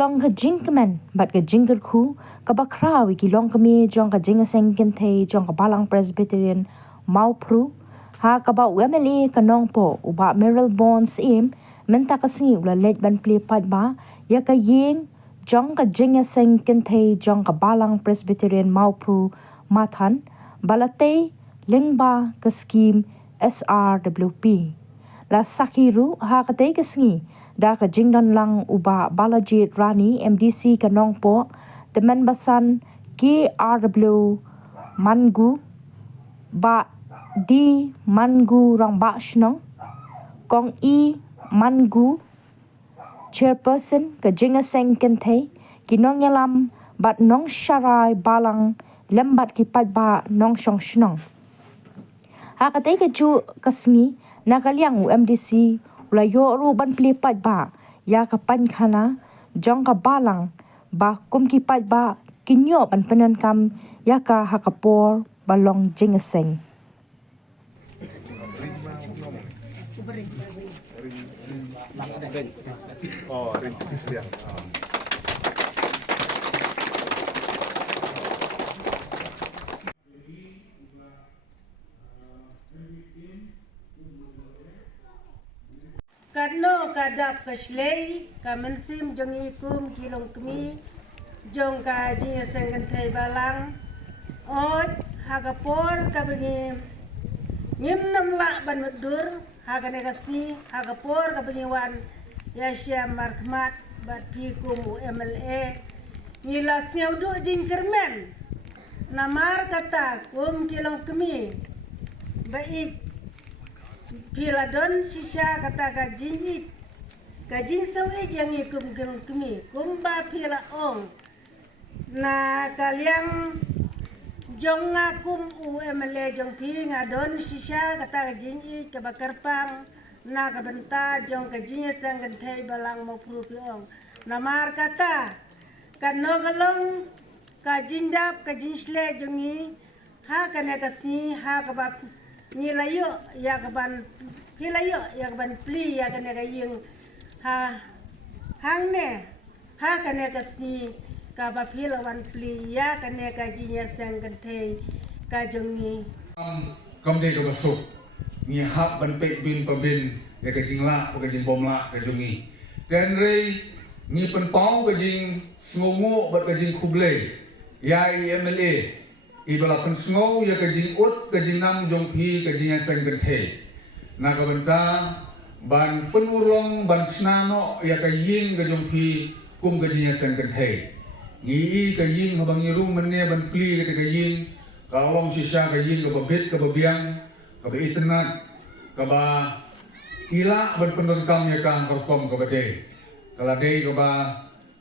long ka jing kemen bat ka jing ku ka bakra wi ki long kami jong ka jing seng ken the jong ka balang Presbyterian mau pru ha ka ba wemeli ka nong po uba Merrill Bonds im menta ka singi ula let ban play pat ba ya ka ying jong ka jing seng ken the jong ka balang Presbyterian mau pru mathan balate lengba ka scheme SRWP la sakiru ha ka te ka singi da ka jingdon lang uba Balajit Rani MDC kanong po teman basan KRW Mangu ba di Mangu rang ba shnong kong i Mangu chairperson ka jinga seng kenthe kinong yalam bat nong sharai balang lembat ki pat ba nong shong shnong ha ka te ka ju kasngi nakaliang MDC ula yo ru ban plipat ba ya ka pan khana jong ka balang ba kum ki pat ba kinyo ban penan kam ya ka hakapor balong jingaseng Kadno kadap kashlei ka mensim jong ikum kilong kemi jong ka jinya sengen thai balang ot hagapor ka bengi ngim nam la ban madur haga negasi hagapor ka bengi wan ya syam markmat bat pi kum MLA ngila siau do jing kermen namar kata kum kilong kemi baik Piladon sisa kata gajin sawi yang ikum kumi kumba pila ong na kaliang jong ngakum UMLA jong pi ngadon sisa kata gajin it kabakarpang na kabenta jong gajinya sanggan thai balang mau puru ong namar kata kanogalong kajindap kajin sle jongi ha kanekasi ha kabab nilayo ya kaban hilayo ya kaban pli ya kane kayeng ha hangne ha kane kasi ka ba hilawan pli ya kane ka jinya sangkan thei ka jongi kom de ka baso ni hab ban pe bin pa bin ya ka jingla ka jing bomla ka jongi ten rei ni pen pau ka jing sngomo ba ka jing khuble ya MLA ibala pensngo ya kajing ut kajing nam jong pi kajing yang sang genthe na ka banta ban penurong ban snano ya kajing ka jong pi kum kajing yang sang genthe ngi kajing habang iru menne ban pli ka kajing kalong sisa kajing ka babit ka babiang ka ba internet ka ba ila ban penur kam ya ka korkom ka bade kala dei ka ba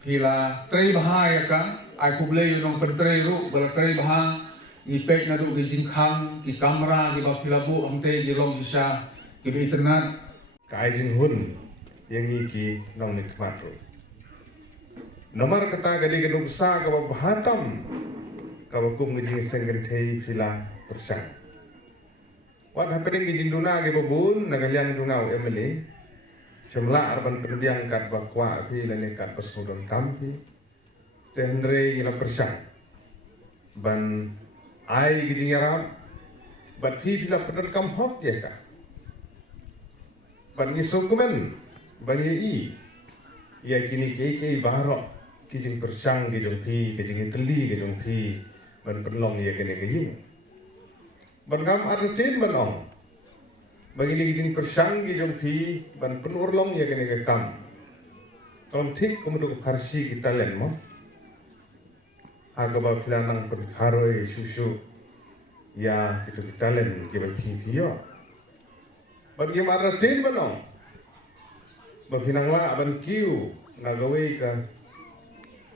pila trei bahaya ka ai kuble yunong pentrei ru bala trei bahang ipek na do ki jingkhang ki kamera ki ba filabu amte ki long sisa ki internet kai jing hun yang iki nong nikmat ro nomor kata gadi gedung sa ka bahatam ka kum gi senggen thei phila persan what happening gi jinduna ge babun nagalyang dungau MLA semla arban pendiang kat bakwa phi lane kat pasudon kampi tenre ila persan ban ai giding yaram bat phi phila pedar kam hok ya ka ban ni sokumen ban i ya kini ke baharo kijing persang kijing phi kijing teli kijing phi ban penong ya kene kijing ban kam artin banong bagi ni kijing persang kijing phi ban penurlong ya kene ke kam kalau tik komodo karsi kita len mo agaba filanang perkaroi susu ya itu talent kita pipio bagi mara tin banong baginang la ban kiu nagawe ka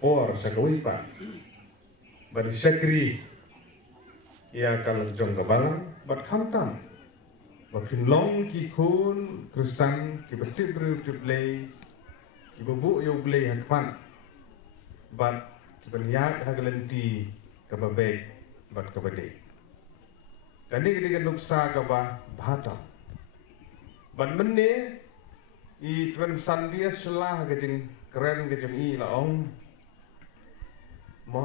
or sa gawe pa ban sekri ya kalau jong kabalang bat khamtam bagin long ki khun kristan ki besti bru play ki bubu yo play hakpan bat kibanyak hagalenti kababek bat kabade kani ketika nuksa kaba bhatam ban menne i tuan sandia selah kajing keren ke jong i la ong mo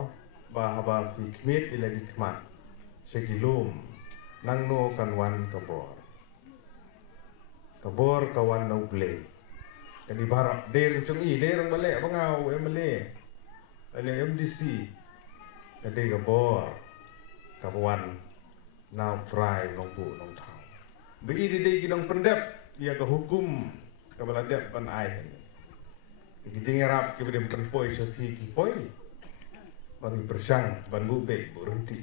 ba pi kmet ilagi kmat segilum nang no kanwan kabor kawan no play kani barak der jong i der balik bangau emle ale MDC kade kabor kawan now fry nong bu nong thau bi di de kidong pendep ia ke hukum kabaladep pan ai ki jingerap ki bedem kan poi so ki poi bagi persang ban bu be berhenti